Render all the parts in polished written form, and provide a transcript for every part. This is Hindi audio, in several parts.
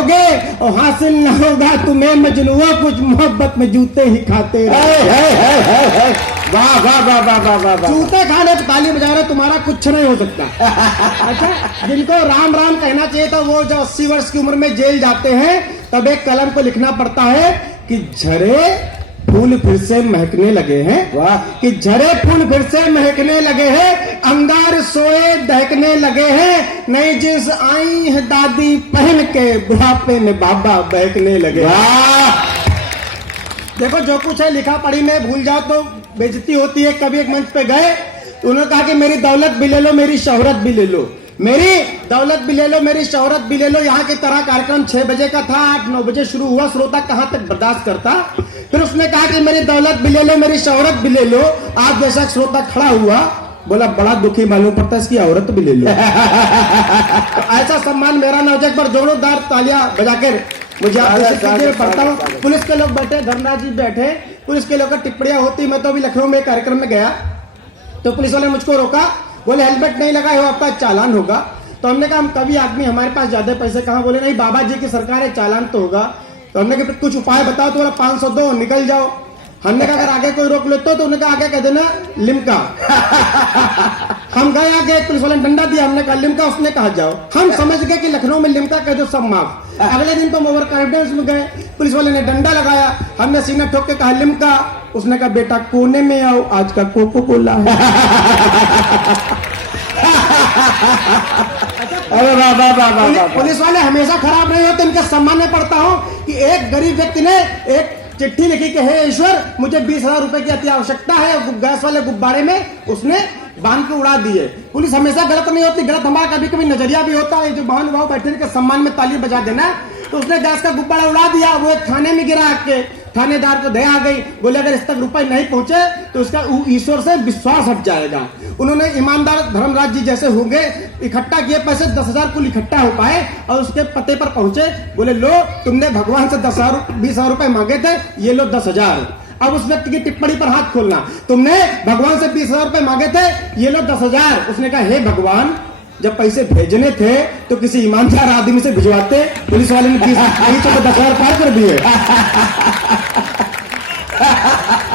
चाहोगे और हासिल न होगा तुम्हें मजनुओं, कुछ मोहब्बत में जूते ही खाते रहो। वाह वाह वाह वाह वाह वाह वाह। जूते खाने पे ताली बजा रहे, तुम्हारा कुछ नहीं हो सकता। अच्छा, जिनको राम राम कहना चाहिए था वो जब 80 वर्ष की उम्र में जेल जाते हैं तब एक कलम को लिखना पड़ता है कि झरे फूल फिर से महकने लगे हैं। वाह। कि झरे फूल फिर से महकने लगे हैं, अंगार सोए दहकने लगे हैं, नई जींस आई है दादी पहन के, बुढ़ापे में बाबा बहकने लगे। वाह। देखो जो कुछ है लिखा पढ़ी में भूल जाओ तो बेइज्जती होती है। कभी एक मंच पे गए, उन्होंने कहा कि मेरी दौलत भी ले लो, मेरी शोहरत भी ले लो, मेरी दौलत भी ले लो, मेरी शोहरत भी ले लो। यहाँ की तरह कार्यक्रम 6 बजे का था, 8-9 बजे शुरू हुआ, श्रोता कहाँ तक बर्दाश्त करता। फिर उसने कहा कि मेरी दौलत भी ले लो, मेरी शोहरत भी ले लो। आप जैसा श्रोता खड़ा हुआ, बोला बड़ा दुखी मालूम पड़ता है, इसकी औरत भी ले लो। तो ऐसा सम्मान मेरा ना हो जाए, पर जोरदार तालियां बजाकर मुझे आप पढ़ता हूँ। पुलिस के लोग बैठे, धर्मराज जी बैठे, पुलिस के लोग टिप्पणियां होती। मैं तो अभी लखनऊ में कार्यक्रम में गया तो पुलिस वाले मुझको रोका, बोले हेलमेट नहीं लगाए हो आपका चालान होगा। तो हमने कहा हम कभी आदमी, हमारे पास ज्यादा पैसे कहाँ। बोले नहीं बाबा जी की सरकार है, चालान तो होगा। तो हमने कहा कुछ उपाय बताओ। तो बोला 500 दो, निकल जाओ। हमने कहा अगर आगे कोई रोक लेते तो उन्होंने कहा आगे कह देना लिमका। हम गए आगे, पुलिस वाले ने डंडा दिया, हमने कहा लिमका, उसने कहा जाओ। हम समझ गए कि लखनऊ में लिमका कह दो सब माफ। अगले दिन तो ओवर कॉन्फिडेंस में गए, पुलिस वाले ने डंडा लगाया, हमने सीना ठोक के कहा लिमका, उसने कहा बेटा कोने में आओ, आज का कोको कोला है। अरे वाह वाह वाह वाह। पुलिस वाले हमेशा खराब नहीं होते, इनके सम्मान में पढ़ता हूँ कि एक गरीब व्यक्ति ने एक चिट्ठी लिखी कि हे ईश्वर मुझे 20,000 रुपए की अति आवश्यकता है, गैस वाले गुब्बारे में उसने बांध के उड़ा दिए। पुलिस हमेशा गलत नहीं होती, गलत हमारा कभी कभी नजरिया भी होता है। जो महानुभाव बैठे के सम्मान में ताली बजा देना, तो उसने गैस का गुब्बारा उड़ा दिया, वो एक थाने में गिरा के, थानेदार को दया आ गई, बोले अगर इस तक रुपए नहीं पहुंचे तो उसका ईश्वर से विश्वास हट जाएगा। उन्होंने ईमानदार धर्मराज जी जैसे होंगे, इकट्ठा किए पैसे, 10,000 कुल इकट्ठा हो पाए और उसके पते पर पहुंचे। बोले लो तुमने भगवान से 20,000 रुपए मांगे थे, ये लो 10,000। अब उस व्यक्ति की टिप्पणी पर हाथ खोलना, तुमने भगवान से 20,000 रुपए मांगे थे, ये लो 10,000। उसने कहा हे भगवान, जब पैसे भेजने थे तो किसी ईमानदार आदमी से भिजवाते, पुलिस वाले ने 10,000 पार कर दिए।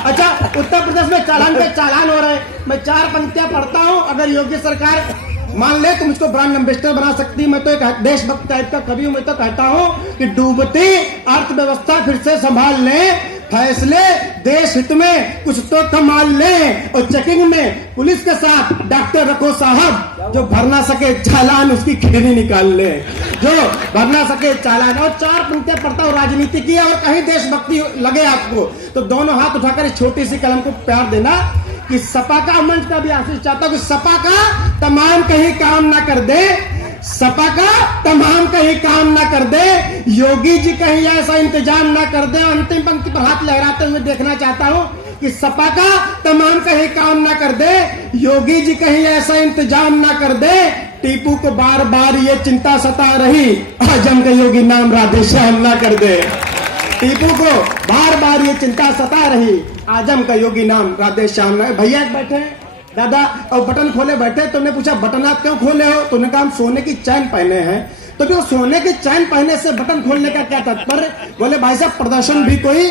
अच्छा, उत्तर प्रदेश में चालान पे चालान हो रहे। मैं 4 पंक्तियां पढ़ता हूं, अगर योगी सरकार मान ले तो मुझको ब्रांड एम्बेसडर बना सकती है। मैं तो एक देशभक्त टाइप का कवि हूं। मैं तो कहता हूं कि डूबती अर्थव्यवस्था फिर से संभाल लें, फैसले देश हित में कुछ तो कमाल लें, और चेकिंग में पुलिस के साथ डॉक्टर रखो साहब, जो भर ना सके चालान उसकी किडनी निकाल ले, जो भर ना सके चालान। और 4 पंक्तियां पढ़ता हूं राजनीति की, और कहीं देशभक्ति लगे आपको तो दोनों हाथ उठाकर इस छोटी सी कलम को प्यार देना कि सपा का मंच का भी आशीष चाहता हूं कि सपा का तमाम कहीं काम ना कर दे, सपा का तमाम कहीं काम ना कर दे, योगी जी कहीं ऐसा इंतजाम ना कर दे। अंतिम पंक्ति पर हाथ लहराते हुए देखना चाहता हूं कि सपा का तमाम कहीं काम ना कर दे, योगी जी कहीं ऐसा इंतजाम ना कर दे। टीपू को बार बार ये चिंता सता रही, आजम का योगी नाम राधे श्याम ना कर दे। टीपू को बार बार ये चिंता सता रही, आजम का योगी नाम राधे श्याम ना। भैया बैठे दादा और बटन खोले बैठे, तुमने पूछा बटन आप क्यों खोले हो? तुमने कहा हम सोने की चैन पहने हैं। तो जो सोने की चैन पहने से बटन खोलने का क्या तात्पर्य? बोले भाई साहब प्रदर्शन भी कोई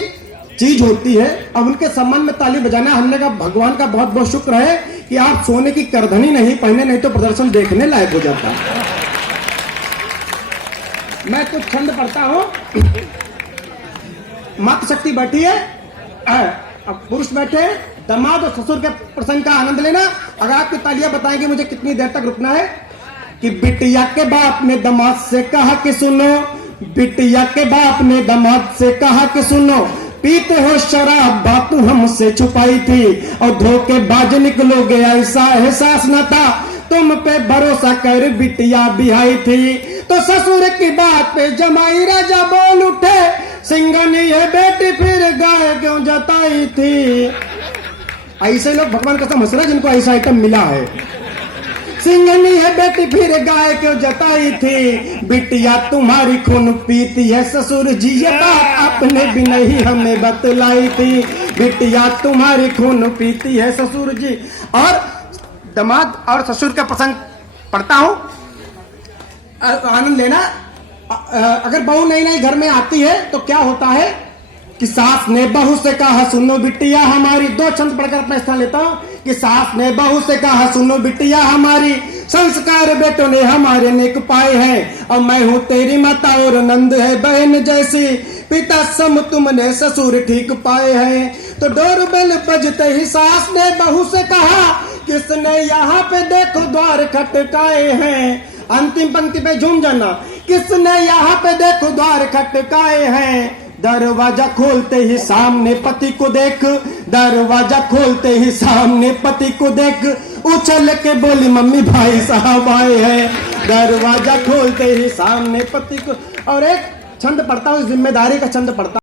चीज होती है। अब उनके सम्मान में ताली बजाना। हमने कहा भगवान का बहुत बहुत शुक्र है कि आप सोने की करधनी नहीं पहने, नहीं तो प्रदर्शन देखने लायक हो जाता। मैं कुछ छंद पढ़ता हूं। मातृ शक्ति बैठी है, अब पुरुष बैठे, दामाद और ससुर के प्रसंग का आनंद लेना। अगर आपकी तालियां बताएंगे मुझे कितनी देर तक रुकना है। कि बिटिया के बाप ने दामाद से कहा कि सुनो, बिटिया के बाप ने दामाद से कहा कि सुनो, पीते हो शराब बात हमसे छुपाई थी, और धोखेबाज निकलोगे ऐसा एहसास न था, तुम पे भरोसा कर बिटिया बिहाई थी। तो ससुर की बात पे जमाई राजा बोल उठे, सिंगनी है बेटी फिर गाय क्यों जताई थी। ऐसे लोग भगवान कसम हंस रहे जिनको ऐसा आइटम मिला है। सिंगनी है बेटी फिर गाय क्यों जताई थी, बिटिया तुम्हारी खून पीती है ससुर जी, ये बात आपने भी नहीं हमें बतलाई थी, बिटिया तुम्हारी खून पीती है ससुर जी। और दामाद और ससुर का प्रसंग पढ़ता हूं, आनंद लेना। अगर बहू नई नई घर में आती है तो क्या होता है कि सास ने बहू से कहा सुनो बिटिया हमारी, दो छंद पढ़कर अपना स्थान लेता हूं कि सास ने बहू से कहा सुनो बिटिया हमारी, संस्कार बेटों ने हमारे नेक पाए हैं, और मैं हूं तेरी माता और नंद है बहन जैसी, पिता सम तुमने ससुर ठीक पाए हैं। तो डोरबेल बजते ही सास ने बहू से कहा किसने यहाँ पे देखो द्वार खटकाए हैं। अंतिम पंक्ति पे झूम जाना, किसने यहाँ पे देखो द्वार खटकाए हैं। दरवाजा खोलते ही सामने पति को देख, दरवाजा खोलते ही सामने पति को देख, उछल के बोली मम्मी भाई साहब आए हैं। दरवाजा खोलते ही सामने पति को। और एक छंद पढ़ता हूँ, जिम्मेदारी का छंद पढ़ता हूँ।